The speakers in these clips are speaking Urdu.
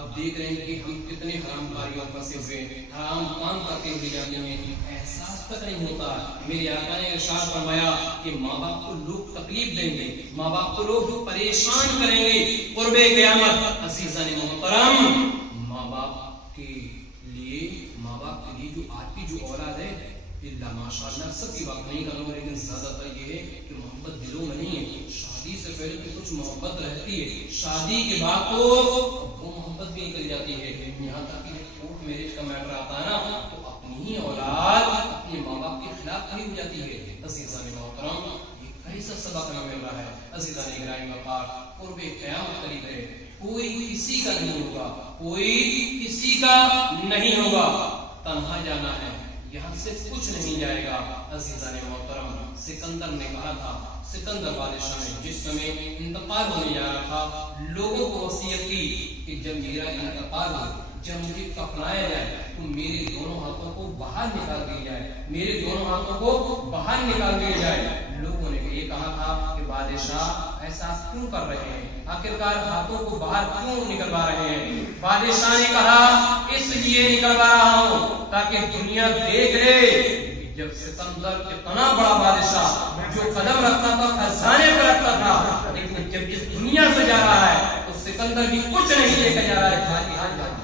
آپ دیکھ رہے ہیں کہ ہم کتنے حرام کاریوں پر پھنسے ہوئے ہیں، حرام کام کرتے ہوئے جاتے ہیں، احساس تک نہیں ہوتا۔ میرے آقا نے ارشاد فرمایا کہ ماں باپ کو لوگ تکلیف دیں گے، ماں باپ کو لوگ پریشان کریں گے قرب قیامت۔ عزیزان محترم، ماں باپ کے لیے جو آج کی جو اولاد ہے، اللہ ماشاءاللہ سب کی بات نہیں کروں، لیکن زیادہ تر یہ ہے کہ محبت دلوں میں نہیں ہے۔ شادی سے پہلے تو کچھ محبت رہتی ہے، شادی کے بعد تو وہ محبت بھی نکل جاتی ہے، یہاں تک کہ کورٹ میرج کا میٹر آتا ہے نا تو اپنی ہی اولاد اپنے ماں باپ کے خلاف کھڑی ہو جاتی ہے۔ عزیزان محترم، یہ کیسا سبق ہمیں مل رہا ہے؟ عزیزان گرامی وقار، قرب قیامت قریب ہے، کوئی کسی کا نہیں ہوگا، کوئی کسی کا نہیں ہوگا، تنہا جانا ہے، یہاں سے کچھ نہیں جائے گا۔ عزیزان محترم، سکندر نے کہا تھا، سکندر بادشاہ نے جس سمے انتقال ہونے جا رہا تھا، لوگوں کو وصیت کی کہ جب میرا انتقال ہو، جب مجھے کفنایا جائے تو میرے دونوں ہاتھوں کو باہر نکال دیا جائے، میرے دونوں ہاتھوں کو باہر نکال دیا جائے۔ لوگوں نے یہ کہا تھا کہ بادشاہ ایسا کیوں کر رہے ہیں، آخرکار ہاتھوں کو باہر کیوں نکلوا رہے ہیں؟ بادشاہ نے کہا اس لیے نکلوا رہا ہوں تاکہ دنیا دیکھ لے جب سکندر اتنا بڑا بادشاہ جو قدم رکھتا تھا خزانے پر رکھتا تھا، لیکن جب اس دنیا سے جا رہا ہے تو سکندر بھی کچھ نہیں لے کر جا رہا ہے، خالی ہاتھ جا رہا ہے۔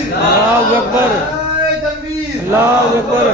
اللہ اکبر، اللہ اکبر۔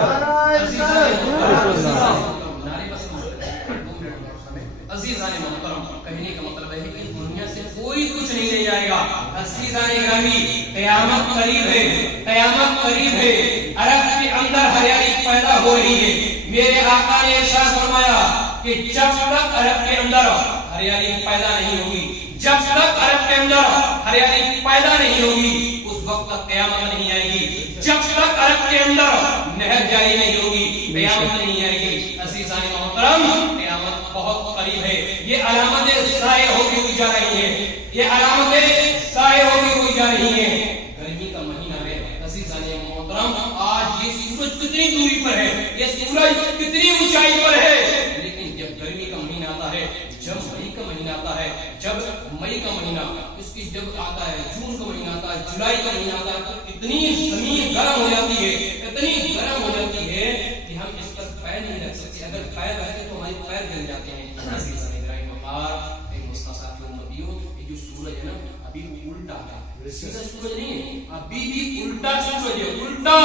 عزیزان محترم، کہنے کا مطلب ہے کہ دنیا سے کوئی کچھ نہیں لے جائے گا۔ عزیزان گرامی، قیامت قریب ہے، قیامت قریب ہے، عرب کے اندر ہریالی پیدا ہو رہی ہے۔ میرے آقا نے ارشاد فرمایا کہ جب تک عرب کے اندر ہریالی پیدا نہیں ہوگی، جب تک عرب کے اندر ہریالی پیدا نہیں ہوگی، اس وقت تک قیامت نہیں آئے گی۔ جب تک عرب کے اندر نہر جاری نہیں ہوگی، قیامت نہیں آئے گی۔ عزیزان محترم، قیامت بہت قریب ہے، یہ علامتیں ظاہر ہوتی ہوئی جا رہی ہیں، یہ علامتیں ظاہر ہوتی ہوئی جا رہی ہیں۔ گرمی کا مہینہ ہے عزیزان محترم، آج یہ سورج کتنی دوری پر ہے، یہ سورج کتنی اونچائی پر ہے، لیکن جب گرمی کا مہینہ آتا ہے، جب مئی کا مہینہ آتا ہے، جب مئی کا مہینہ اس کی جب آتا ہے، جون کا مہینہ آتا ہے، جولائی کا مہینہ آتا ہے، تو اتنی زمین گرم ہو جاتی ہے، اتنی گرم ہو جاتی ہے کہ ہم اس پر پیر نہیں رکھ سکتے، اگر پیر رکھتے تو ہمارے پیر جل جاتے ہیں۔ عزیزان گرامی وقار، اے مستقبل کے امتیوں، یہ جو سورج ہے نا ابھی الٹا ہے، سیدھا سورج نہیں ہے، ابھی بھی الٹا سورج ہے، الٹا۔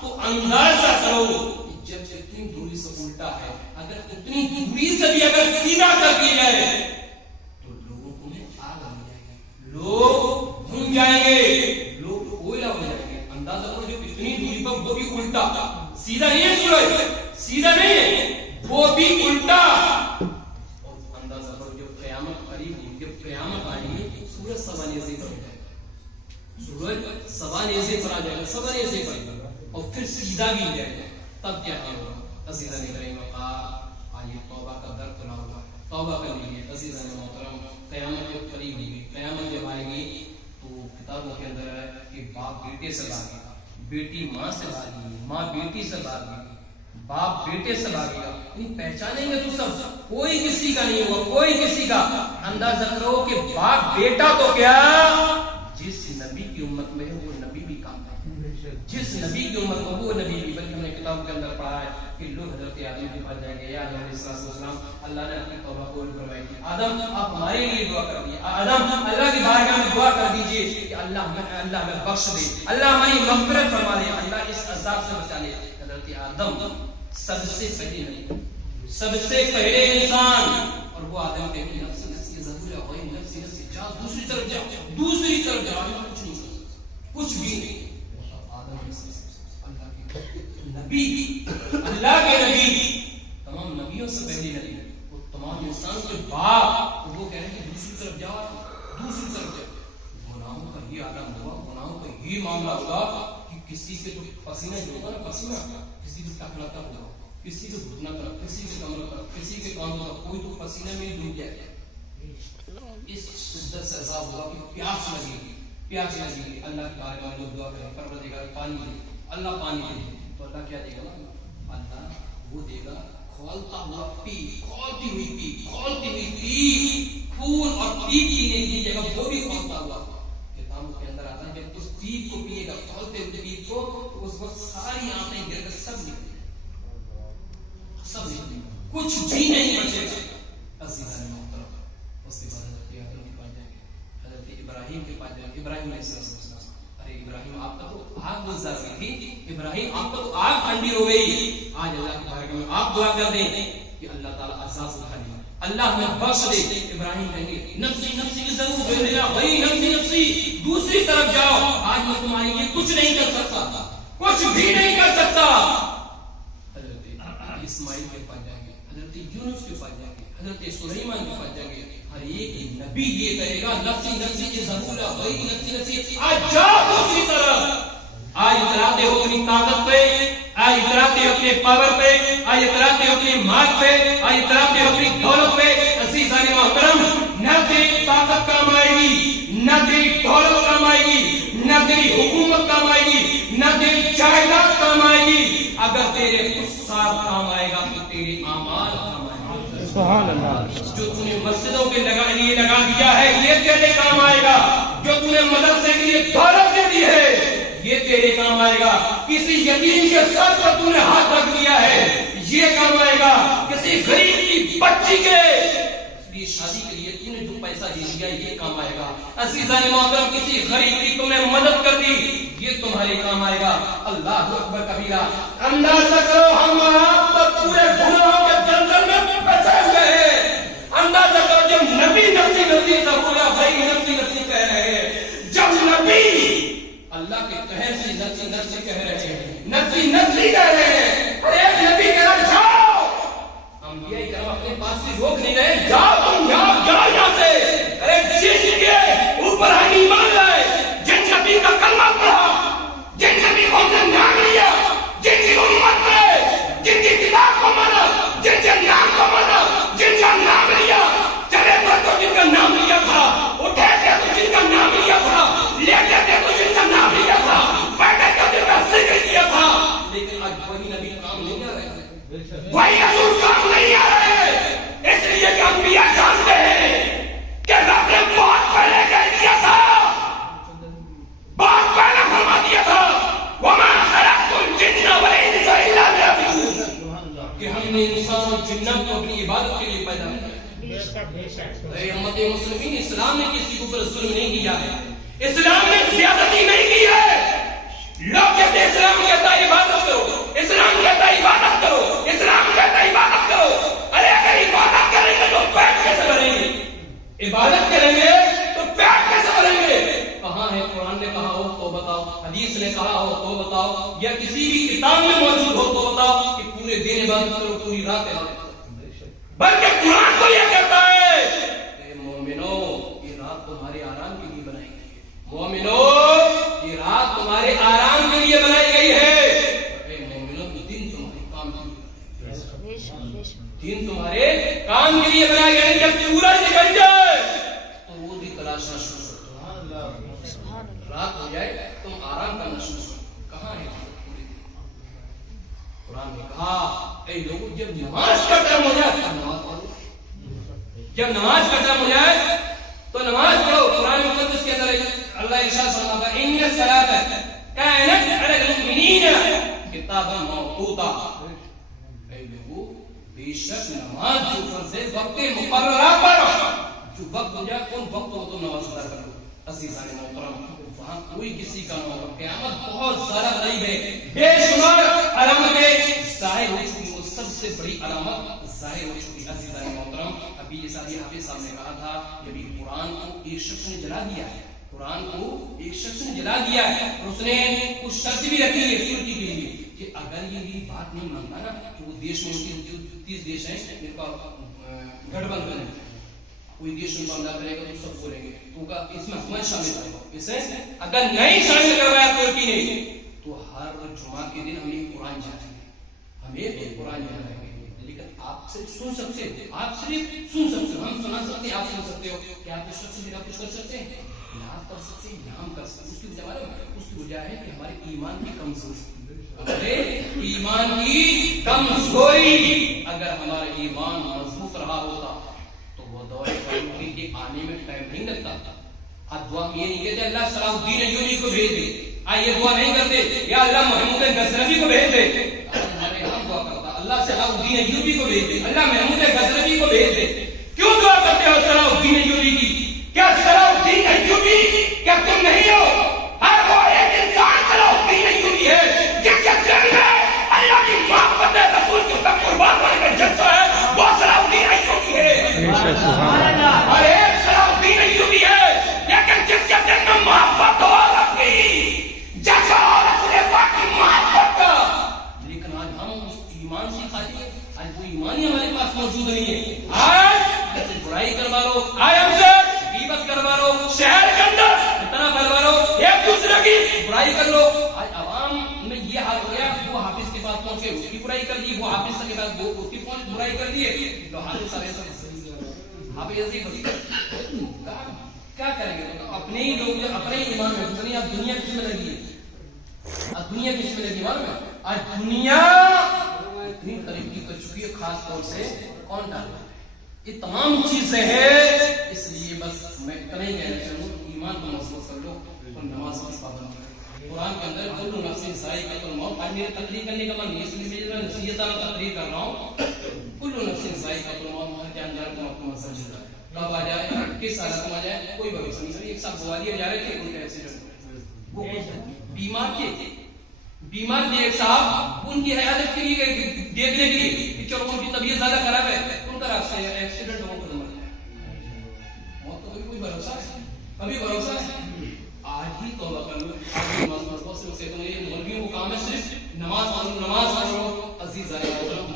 تو اندازہ کرو جب اتنی دوری سے الٹا ہے، اگر اتنی دوری سے بھی اگر سیدھا کر دیا جائے تو لوگوں کو آگ لگ جائے گی، لوگ بھن جائیں گے، لوگ کوئلہ ہو جائیں گے۔ اندازہ کرو جب اتنی دوری پر وہ بھی الٹا، سیدھا نہیں ہے سورج، سیدھا نہیں ہے، وہ بھی الٹا۔ اور اندازہ کرو جب قیامت قریب ہوگی، جب قیامت آئے گی، سورج سوا نیزے پر ہو جائے گا، سورج سوا نیزے پر آ جائے گا، سوا نیزے پر، اور پھر سیدھا بھی ہو جائے گا، تب کیا ہوگا؟ عزیزان گرامی وقار، آئیے توبہ کا در کھلا ہوا ہے، توبہ کر لیجیے۔ عزیزان محترم، قیامت جب قریب ہوگی، قیامت جب آئے گی تو کتابوں کے اندر ہے کہ باپ بیٹے سے بھاگے گا، بیٹی ماں سے بھاگے گی، ماں بیٹی سے بھاگے گی، باپ بیٹے سے بھاگے گا، پہچانیں گے تو سب، کوئی کسی کا نہیں ہوگا، کوئی کسی کا۔ اندازہ کرو کہ باپ بیٹا تو کیا، جس نبی کی امت میں ہے وہ نبی بھی کام ہے، جس نبی کی امت میں وہ نبی بھی، بلکہ ہم نے کتاب کے اندر پڑھا ہے کہ لوگ حضرت آدم کے پاس جائیں گے، یا آدم علیہ السلام، اللہ نے اپنی توبہ قبول کروائی تھی، آدم آپ ہمارے لیے دعا کر دیجیے، آدم اللہ کی بارگاہ میں دعا کر دیجیے کہ اللہ ہمیں بخش دے، اللہ ہماری مغفرت فرما دے، اللہ اس عذاب سے بچا لے۔ حضرت آدم سب سے پہلے نہیں، سب سے پہلے انسان، اور وہ آدم کے بھی نفس نفسی ضرور ہے، نفسی نفسی، جاؤ دوسری طرف جاؤ، دوسری طرف جاؤ، کچھ نہیں کر سکتا، کچھ بھی نہیں۔ نبی، اللہ کے نبی، تمام نبیوں سے پہلے نبی، وہ تمام انسان کے باپ، وہ کہہ رہے ہیں کہ دوسری طرف جاؤ، دوسری طرف جاؤ۔ گناہوں کا ہی عالم ہوا، گناہوں کا ہی معاملہ ہوا کہ کسی کے تو پسینہ جو ہوگا نا، پسینہ کسی کو ٹکنا تک ہوگا، کسی کو گھٹنا تک، کسی کے کمر تک، کسی کے کان تک، کوئی تو پسینے میں ہی ڈوب جائے گا۔ اس شدت سے عذاب ہوگا کہ پیاس لگے گی، پیاس لگے گی۔ اللہ کے بارے میں لوگ دعا کریں، پروردگار پانی دے، اللہ پانی دے، تو اللہ کیا دے گا؟ اللہ وہ دے گا کھولتا ہوا پی، کھولتی ہوئی پی، کھولتی ہوئی پی، خون اور پی پینے کی جگہ وہ بھی کھولتا ہوا، کچھ بھی نہیں بچے گا۔ عزیزان محترم، اس کے بعد حضرت آدم کے پاس جائیں گے، حضرت ابراہیم کے پاس جائیں گے۔ ابراہیم علیہ السلام، ارے ابراہیم آپ کا تو آگ بز جا گئی تھی، ابراہیم آپ کا تو آگ ٹھنڈی ہو گئی، آج اللہ کی بارگاہ میں آپ دعا کر دیں کہ اللہ تعالیٰ عذاب اٹھا لے، اللہ ہمیں بخش دے۔ ابراہیم کہیں گے نفسی نفسی ضرور دے دیا بھائی، نفسی نفسی دوسری طرف جاؤ، آج میں تمہارے لیے کچھ نہیں کر سکتا، کچھ بھی نہیں کر سکتا۔ حضرت اسماعیل کے پاس جائیں گے، حضرت یونس کے پاس جائیں گے، حضرت سلیمان کے پاس جائیں گے، ہر ایک نبی یہ کہے گا نفسی نفسی ضرور بھائی، نفسی نفسی آج جاؤ دوسری طرف۔ آج اتراتے ہو اپنی طاقت پہ، آج اتراتے ہو اپنے پاور پہ، آج اتراتے ہو اپنی مال پہ، آج اتراتے ہو اپنی دولت پہ۔ عزیزان محترم، نہ تیری طاقت کام آئے گی، نہ تیری دولت کام آئے گی، نہ تیری حکومت کام آئے گی، نہ تیری جائیداد کام آئے گی۔ اگر تیرے خصوصیات کام آئے گا تو تیرے اعمال کام آئے گا۔ سبحان اللہ۔ جو تو نے مسجدوں کے لیے لگا دیا ہے یہ تیرے کام آئے گا، جو تو نے مدرسے کے لیے دولت دے دی ہے یہ تیرے کام آئے گا، کسی یتیم کے سر پر تو نے ہاتھ رکھ دیا ہے یہ کام آئے گا، کسی غریب کی بچی کے شادی کے لیے تو نے جو پیسہ دے دیا یہ کام آئے گا۔ عزیزان محترم، کسی غریب کی تم نے مدد کر دی یہ تمہارے کام آئے گا۔ اللہ اکبر کبیرہ۔ اندازہ کرو ہم آپ پر پورے گناہوں کے دلدل میں پھنسے ہوئے ہیں۔ اندازہ کرو جب نبی نفسی نفسی ضرورہ بھائی نفسی نفسی کہہ رہے ہیں، جب نبی اللہ کے قہر سے نفسی نفسی کہہ رہے ہیں، نفسی نفسی کہہ رہے ہیں، اور ایک نبی کہہ رہا جاؤ، انبیاء کرام اپنے پاس سے روک نہیں رہے، جاؤ تم جاؤ یہاں سے۔ ارے جن کے اوپر ہم ایمان لائے، جن نبی کا کلمہ پڑھا، جن نبی کو ہم نے نام لیا، جن کی امت میں جن کی کتاب کو مانا، جن کے نام کو مانا، جن کا نام لیا، چلے تو جن کا نام لیا تھا، اٹھے تھے تو جن کا نام لیا تھا، لیٹے تھے تو جن کا نام لیا تھا، بیٹھے تھے جن کا ذکر کیا تھا، لیکن آج وہی نبی کام نہیں آ رہے، وہی رسول کام نہیں آ رہے، اس لیے کہ انبیاء جانتے ہیں کہ رب نے بہت پہلے کہہ دیا تھا، بہت پہلے فرما دیا تھا وَمَا خَلَقْتُ الْجِنَّ وَالْإِنسَ إِلَّا لِيَعْبُدُونِ، کہ ہم نے انسان اور جنات کو اپنی عبادت کے لیے پیدا کیا۔ اے امت مسلمین، اسلام نے کسی کے اوپر ظلم نہیں کیا ہے، اسلام نے زیادتی نہیں کی ہے۔ لوگ کہتے ہیں اسلام کہتا ہے عبادت کرو، اسلام کہتا ہے عبادت کرو، اسلام کہتا ہے عبادت کرو۔ ارے اگر عبادت کریں گے تو پیٹ کیسے بھریں گے؟ عبادت کریں گے تو پیٹ کیسے بھریں گے؟ کہاں ہے؟ قرآن نے کہا ہو تو بتاؤ، حدیث نے کہا ہو تو بتاؤ، یا کسی بھی کتاب میں موجود ہو تو بتاؤ کہ پورے دن عبادت کرو، پوری رات عبادت کرو۔ بلکہ قرآن تو یہ کہتا ہے اے مومنو یہ رات تمہارے آرام کے لیے بنائی گئی ہے، مومنو یہ رات تمہارے آرام کے لیے بنائی گئی ہے، اے مومنو دن تمہارے کام کے لیے، دن تمہارے کام کے لیے بنائی گئی۔ جب سورج نکل جائے تو وہ بھی تلاشنا شروع کرو، رات ہو جائے تم آرام کرنا شروع کرو۔ کہاں ہے قرآن نے کہا اے لوگوں جب نماز کا ٹائم ہو جائے تو نماز پڑھو، جب نماز کا ٹائم ہو جائے تو نماز پڑھو۔ قرآن مقدس کے اندر اللہ ارشاد فرماتا ہے ان الصلاۃ کانت علی المؤمنین کتابا موقوتا، اے لوگوں بے شک نماز جو فرض ہے وقت مقررہ پر، جو وقت ہو جائے ان وقتوں کو نماز ادا کرو۔ عزیزان محترم، وہاں کوئی کسی کا نہ ہوگا، قیامت بہت زیادہ قریب ہے، بے شمار علامتیں ظاہر ہو چکی، وہ سب سے بڑی علامت ظاہر ہو چکی۔ عزیزان محترم، ابھی جیسا حافظ صاحب نے کہا تھا کہ ابھی قرآن کو ایک شخص نے جلا دیا ہے، قرآن کو ایک شخص نے جلا دیا ہے، اور اس نے کچھ شرط بھی رکھی ہے ترکی کے لیے کہ اگر یہ میری بات نہیں مانتا نا تو وہ دیش میں 30 دیش ہیں جن کا گٹھ بند کریں، کوئی دیش ان کو حملہ کرے گا تو سب بولیں گے، تو اس میں ہمیں شامل کرو، اسے اگر نہیں شامل کروایا ترکی نے تو ہر جمعہ کے دن ہم ایک قرآن جائیں گے، ہم ایک قرآن جائیں گے، لیکن آپ صرف سن سکتے ہیں، آپ صرف سن سکتے ہو، ہم سنا سکتے ہیں، آپ سن سکتے ہو، کیا آپ اس شخص سے کچھ کر سکتے ہیں؟ یاد کر سکتے ہیں، نام کر سکتے ہیں۔ اس کی وجہ ہے کہ ہمارے ایمان کی کمزوری، ہمارے ایمان کی کمزوری، اگر ہمارا ایمان مضبوط رہا ہوتا تو وہ دور کامل کے آنے میں ٹائم نہیں لگتا تھا۔ آپ دعا یہ نہیں کہتے اللہ صلاح الدین ایوبی کو بھیج دے، آئیے دعا نہیں کرتے یا اللہ محمود غزنوی کو بھیج دے، ہمارے یہاں دعا کرتا اللہ اللہ صلاح الدین ایوبی کو بھیج دے, اللہ محمود غزنوی کو بھیج دے. کیوں دعا کرتے ہو صلاح الدین ایوبی کی؟ کیا صلاح الدین ایوبی کیا تم نہیں ہو؟ ہر وہ ایک انسان صلاح الدین ایوبی ہے جس کے دل میں اللہ کی محبت رسول کی طرف قربان ہونے کا جذبہ ہے, وہ صلاح الدین ایوبی ہے. ہر ایک صلاح الدین ایوبی ہے, لیکن جس کے دل میں محبت ہو اللہ کی, جذبہ ہو رسول پاک کی محبت کا. لیکن آج ہم اس ایمان سے خالی ہیں, آج وہ ایمان ہی ہمارے پاس موجود نہیں ہے. آج ہم سے برائی کروا لو, آج ہم سے غیبت کروا لو, شہر کے اندر اتنا کروا لو, ایک دوسرے کی برائی کر لو. آج عوام میں یہ حال ہو گیا, وہ حافظ کے پاس پہنچے اس کی برائی کر دی, وہ حافظ کے پاس وہ اس کی برائی کر دی. تو حافظ کیا کریں گے؟ اپنے ہی لوگ جو اپنے ہی ایمان میں گزرے. اب دنیا کس میں لگی ہے؟ اب دنیا کس میں لگی معلوم ہے؟ آج دنیا اتنی ترقی کر چکی ہے, خاص طور سے کون ڈال رہا ہے؟ یہ تمام چیزیں ہیں. اس لیے بس میں اتنا ہی کہنا چاہوں, ایمان کو مضبوط کر لو اور نماز کی پابند کرو. قرآن کے اندر کل نفس ذائقۃ الموت, آج میرے تقریر کرنے کا من نہیں, اس لیے میں نصیحتانہ تقریر کر رہا ہوں. کل نفس ذائقۃ الموت, ہر جاندار کو موت کا مزہ لیتا ہے. کب آ جائے, کس حالت میں آ جائے, کوئی بھروسہ نہیں. سر ایک صاحب گوالیا جا رہے تھے, ان کا ایکسیڈنٹ, وہ بیمار تھے ایک صاحب, ان کی عیادت کے لیے دیکھنے کے لیے کہ چلو ان کی طبیعت زیادہ خراب ہے, ان کا راستہ ایکسیڈنٹ ہو کر مر گیا. موت تو کوئی بھروسہ ہے, کبھی بھروسہ ہے. آج ہی توبہ کر لو, آج ہی نماز سے مولویوں کو کام ہے صرف نماز پڑھو. عزیز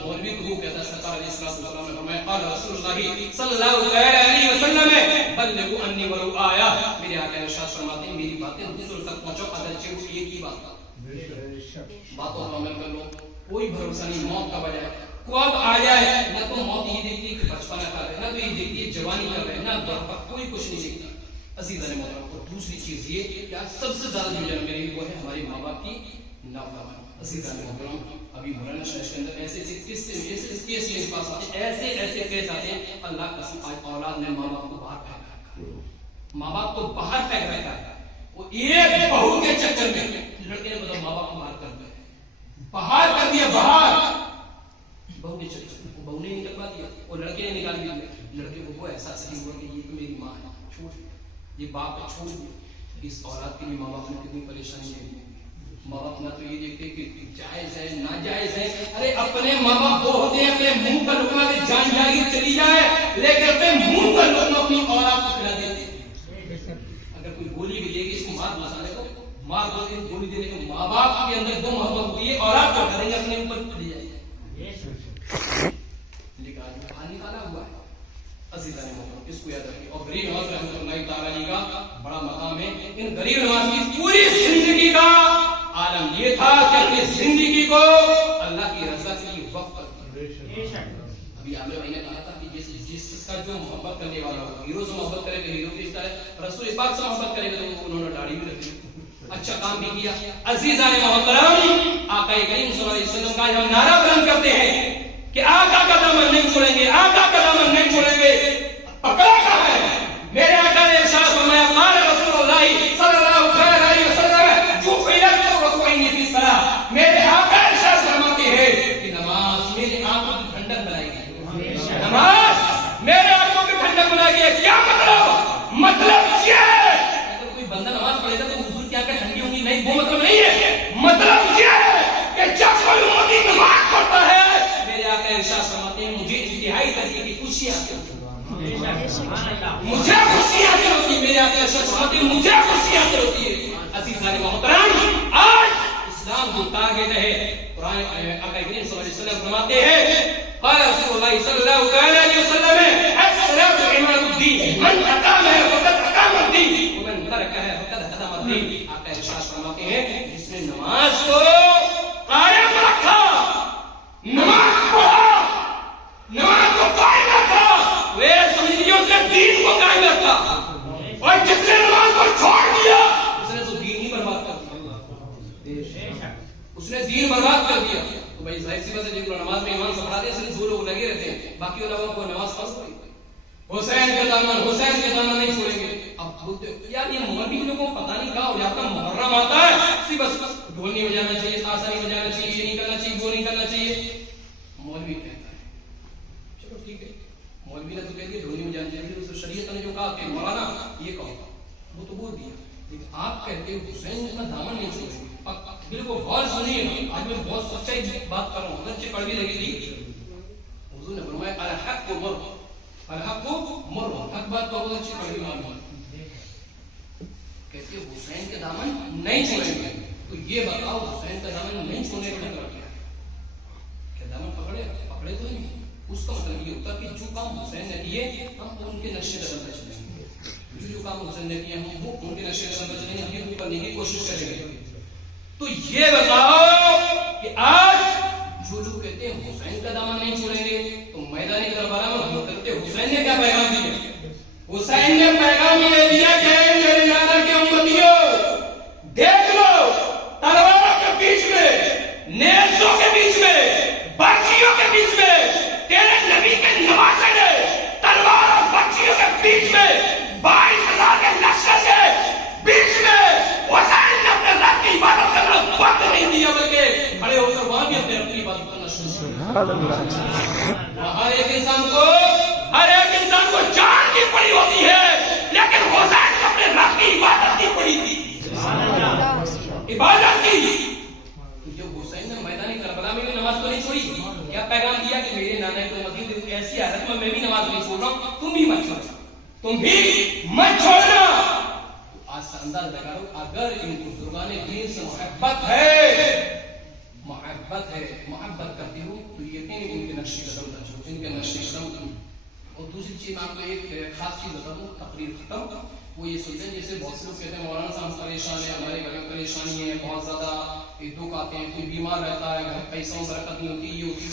مولوی کو وہ کہتا ہے, سرکار علیہ السلام نے فرمایا قال رسول اللہ صلی اللہ علیہ وسلم بلغوا انی ولو آیا, میرے آقا ارشاد فرماتے ہیں میری باتیں دوسروں تک پہنچاؤ, اگرچہ وہ ایک ہی بات باتوں پر عمل کر لو. کوئی بھروسہ نہیں موت کا وجہ ہے, کب آ جائے. نہ تو موت یہ دیکھتی ہے کہ بچپنا کر رہے, نہ تو یہ دیکھتی ہے جوانی کر رہے, نہ بڑھپا, کوئی کچھ نہیں دیکھتا. عزیزان محترم, اور دوسری چیز یہ کہ سب سے زیادہ جو جنم کرے گی وہ ہے ہمارے ماں باپ کی نافرمانی. عزیزان محترم, ابھی مولانا شریف کے اندر ایسے کیس میرے پاس آتے ہیں, ایسے کیس آتے ہیں. اللہ کا قسم, آج اولاد نے ماں باپ کو باہر پھینک رکھا ہے, ماں باپ کو باہر پھینک رکھا ہے. وہ ایک بہو کے چکر میں لڑکے نے مطلب ماں باپ کو باہر کر دیا, باہر کر دیا, باہر بہو کے چکر میں. وہ بہو نے نکل پا دیا, وہ لڑکے نے نکال دیا. لڑکے کو وہ احساس نہیں ہوا کہ یہ تو میری ماں ہے, چھوڑ یہ باپ کو چھوڑ دیا. اس اولاد کے لیے ماں باپ نے کتنی پریشانی ہے. ماں باپ نہ تو یہ دیکھتے کہ جائز ہے ناجائز ہے. ارے اپنے ماں باپ دو ہوتے ہیں, اپنے منہ کا لقمہ سے جان جائے گی چلی جائے, لیکن اپنے منہ کا لقمہ اپنی اولاد کو کھلا دیتے. اگر کوئی گولی بھی دے گی اس کو مار مسالے کو مار دو, گولی دینے کے ماں باپ کے اندر دو محبت ہوتی ہے, اولاد کو کریں گے اپنے اوپر چلی جائے گی. لیکن آج باہر نکالا ہوا ہے. عزیزان محترم, اس کو یاد رکھیے. اور غریب نواز رحمۃ اللہ تعالی کا بڑا مقام ہے. ان غریب نواز کی پوری زندگی کا عالم یہ تھا کہ اپنی زندگی کو اللہ کی رضا کے لیے وقف کر دیا. ابھی عامر بھائی نے کہا تھا کہ جس کا جو محبت کرنے والا ہو, ہیرو سے محبت کرے گا ہیرو کی طرح, رسول پاک سے محبت کرے گا تو انہوں نے داڑھی بھی رکھی, اچھا کام بھی کیا. عزیزان محترم, آقا کریم صلی اللہ علیہ وسلم کا ہم نعرہ بلند کرتے ہیں کہ آقا کا دامن نہیں چھوڑیں گے, آقا کا دامن نہیں چھوڑیں گے. پکڑا کہاں ہے؟ میرے آقا نے ارشاد فرمایا قال رسول اللہ صلی اللہ علیہ وسلم جو قیلت رکوعین فی الصلاۃ, میرے آقا ارشاد فرماتے ہیں کہ نماز میرے آنکھوں کی ٹھنڈک بنائے گی. نماز میرے آنکھوں کی ٹھنڈک بنائے گی. کیا مطلب یہ ہے؟ اگر کوئی بندہ نماز پڑھے گا تو حضور کی آنکھیں ٹھنڈی ہوں گی, نہیں, وہ مطلب نہیں ہے. مطلب یہ ہے کہ جب کوئی امتی نماز پڑھتا ہے, میرے آقا ارشاد فرماتے ہیں مجھے انتہائی درجے کی خوشی حاصل ہوتی ہے, مجھے خوشی حاصل ہوتی ہے. میرے آقا ارشاد فرماتے ہیں مجھے خوشی حاصل ہوتی ہے. عزیزان محترم, آج اسلام جو ٹارگٹ ہے, قرآن آقا کریم صلی اللہ علیہ وسلم فرماتے ہیں قال رسول اللہ صلی اللہ علیہ وسلم الصلاۃ عماد الدین من اقامها فقد اقام الدین ومن تركها فقد هدم الدین. آقا ارشاد فرماتے ہیں جس نے نماز کو قائم رکھا, نماز پڑھا, نماز کو قائم رکھا, وہ سمجھیے اس نے دین کو قائم رکھا. اور جس نے نماز کو چھوڑ دیا اس نے تو دین ہی برباد کر دیا, اس نے دین برباد کر دیا. تو بھائی ظاہر سی بات ہے, جن کو نماز میں ایمان سے پڑھاتے ہیں صرف دو لوگ لگے رہتے ہیں, باقی علماء کو نماز فرض ہوئی. حسین کے دامن نہیں چھوڑیں گے. اب بولتے یار یہ مولوی لوگوں کو پتہ نہیں کہا ہو جاتا, محرم آتا ہے سی بس ڈھول نہیں بجانا چاہیے, تاشا نہیں بجانا چاہیے, یہ نہیں کرنا چاہیے, وہ نہیں کرنا چاہیے. مولوی کہتا ہے. چلو ٹھیک ہے, مولوی نے تو کہہ دیا دھونی میں جان چاہیے, اس شریعت نے جو کہا کہ مولانا یہ کہو, وہ تو بول دیا. لیکن آپ کہتے ہو حسین کا دامن نہیں چھوڑیں. بالکل غور سنیے, آج میں بہت سچائی بات کر رہا ہوں, اگرچہ کڑوی لگے گی. حضور نے فرمایا الحق مر, الحق مر, حق بات تو بہت اچھی کڑوی معلوم ہے. کہتے ہو حسین کے دامن نہیں چھوڑیں گے, تو یہ بتاؤ حسین کا دامن نہیں چھوڑنے کا مطلب کیا ہے؟ کیا دامن پکڑے پکڑے تو نہیں. اس کا مطلب یہ ہوتا کہ جو کام حسین نے کیے ہم ان کے نقشے قدم پر چلیں گے, جو کام حسین نے کیا ہم وہ ان کے نقشے قدم پر چلیں گے, ہم یہ کرنے کی کوشش کریں گے. تو یہ بتاؤ کہ آج جو لوگ کہتے ہیں حسین کا دامن نہیں چھوڑیں گے, تو میدان کربلا میں حضرت حسین نے کیا پیغام دیا؟ حسین نے پیغام یہ دیا کہ میرے نانا کے امتیوں دیکھ لو, تلواروں کے بیچ میں, نیزوں کے بیچ میں, برچیوں کے بیچ میں, تیرے نبی کے نواسے نے تلوار اور برچیوں کے بیچ میں 22,000 کے لشکر کے بیچ میں حسین نے اپنے رب کی عبادت کرنا بند نہیں دیا, بلکہ کھڑے ہو کر وہاں بھی اپنے رب کی عبادت کرنا شروع کیا. ہر ایک انسان کو جان کی پڑی ہوتی ہے, لیکن حسین نے اپنے رب کی عبادت کی پڑی تھی, عبادت کی. جو حسین نے میدان کربلا میں بھی نماز تو نہیں چھوڑی, کیا پیغام دیا کہ میرے نانا کی امتی ایسی حالت میں بھی نماز نہیں چھوڑ رہا ہوں, تم بھی مت چھوڑنا, تم بھی مت چھوڑنا. آج سے انداز لگا لو, اگر ان بزرگان دین سے محبت کرتی ہو تو یقین ان کے نقشے قدم پر چلو, ان کے نقشے قدم. اور دوسری چیز میں آپ کو ایک خاص چیز بتا دوں, تقریر ختم. وہ یہ سوچیں جیسے بہت سے لوگ کہتے ہیں مولانا صاحب پریشان ہے, ہمارے گھر میں پریشانی ہے, بہت زیادہ دکھ آتے ہیں, کوئی بیمار رہتا ہے, گھر پیسوں برکت نہیں ہوتی, یہ ہوتی.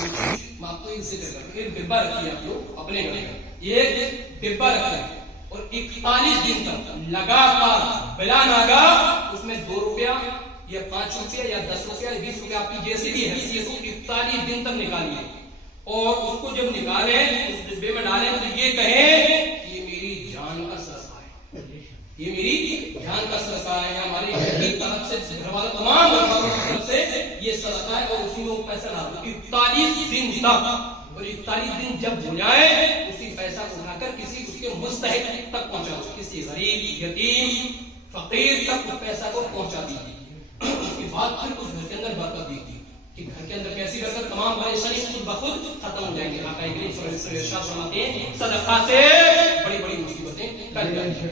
میں آپ کو ان سے کہتا ہوں, ایک ڈبہ رکھیے آپ لوگ اپنے گھر میں, ایک ڈبہ رکھیں اور 41 دن تک لگاتار بلا ناگا اس میں 2 روپیہ یا 5 روپیہ یا 10 روپیہ یا 20 روپیہ آپ کی جیسی بھی حیثیت ہو 41 دن تک نکالیے. اور اس کو جب نکالیں اس ڈبے میں ڈالیں تو یہ کہیں یہ میری جان کا صدقہ ہے, یہ میری جان کا صدقہ ہے, ہماری گھر کی طرف سے, گھر والے تمام گھر والوں کی طرف سے یہ صدقہ ہے. اور اسی میں وہ پیسہ ڈال دو 41 دن تک, اور 41 دن جب ہو جائے اسی پیسہ کو اٹھا کر کسی اس کے مستحق تک پہنچاؤ, کسی غریب, یتیم, فقیر تک اس پیسہ کو پہنچا دیجیے. اس کے بعد پھر اس گھر کے اندر برکت دیجیے کہ گھر کے اندر کیسی برکت, تمام پریشانی خود بخود ختم ہو جائیں گے. آقا کریم صلی اللہ علیہ وسلم ارشاد فرماتے ہیں صدقہ سے بڑی بڑی مصیبتیں ٹل جائیں گی.